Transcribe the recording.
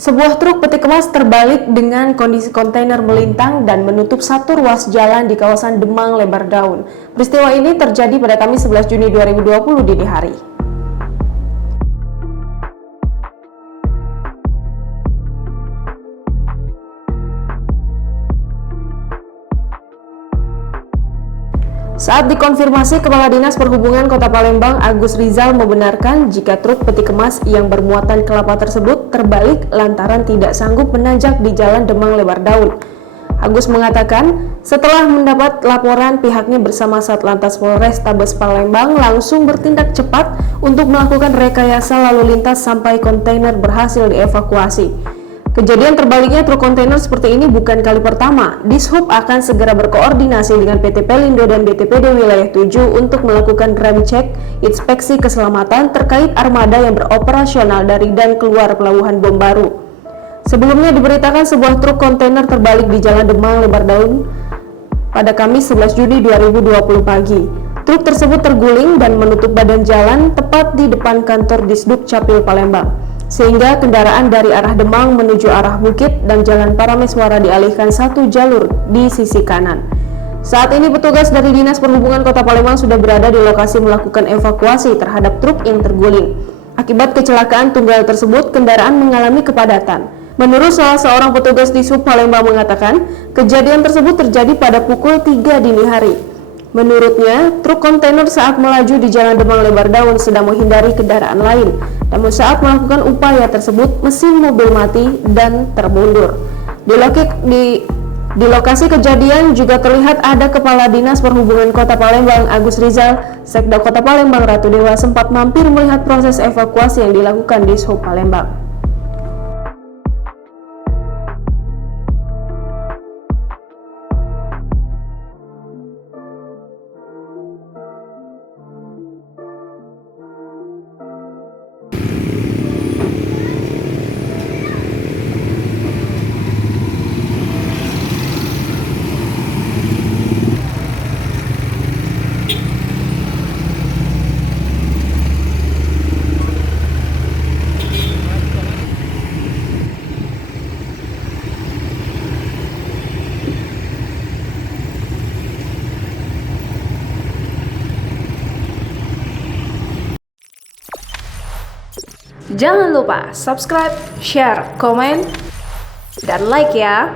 Sebuah truk peti kemas terbalik dengan kondisi kontainer melintang dan menutup satu ruas jalan di kawasan Demang Lebar Daun. Peristiwa ini terjadi pada Kamis 11 Juni 2020 dini hari. Saat dikonfirmasi, Kepala Dinas Perhubungan Kota Palembang Agus Rizal membenarkan jika truk peti kemas yang bermuatan kelapa tersebut terbalik lantaran tidak sanggup menanjak di Jalan Demang Lebar Daun. Agus mengatakan, setelah mendapat laporan, pihaknya bersama Satlantas Polrestabes Palembang langsung bertindak cepat untuk melakukan rekayasa lalu lintas sampai kontainer berhasil dievakuasi. Kejadian terbaliknya truk kontainer seperti ini bukan kali pertama. Dishub akan segera berkoordinasi dengan PT Pelindo dan BTPD Wilayah 7 untuk melakukan rem cek, inspeksi keselamatan terkait armada yang beroperasional dari dan keluar Pelabuhan Bom Baru. Sebelumnya diberitakan sebuah truk kontainer terbalik di Jalan Demang Lebar Daun pada Kamis 11 Juni 2020 pagi. Truk tersebut terguling dan menutup badan jalan tepat di depan kantor Disduk Capil Palembang, sehingga kendaraan dari arah Demang menuju arah Bukit dan Jalan Parameswara dialihkan satu jalur di sisi kanan. Saat ini petugas dari Dinas Perhubungan Kota Palembang sudah berada di lokasi melakukan evakuasi terhadap truk yang terguling. Akibat kecelakaan tunggal tersebut, kendaraan mengalami kepadatan. Menurut salah seorang petugas di Sub Palembang mengatakan, kejadian tersebut terjadi pada pukul 3 dini hari. Menurutnya, truk kontainer saat melaju di Jalan Demang Lebar Daun sedang menghindari kendaraan lain. Namun saat melakukan upaya tersebut, mesin mobil mati dan termundur. Di lokasi kejadian juga terlihat ada Kepala Dinas Perhubungan Kota Palembang Agus Rizal, Sekda Kota Palembang Ratu Dewa sempat mampir melihat proses evakuasi yang dilakukan di Sub Palembang. Jangan lupa subscribe, share, komen, dan like ya.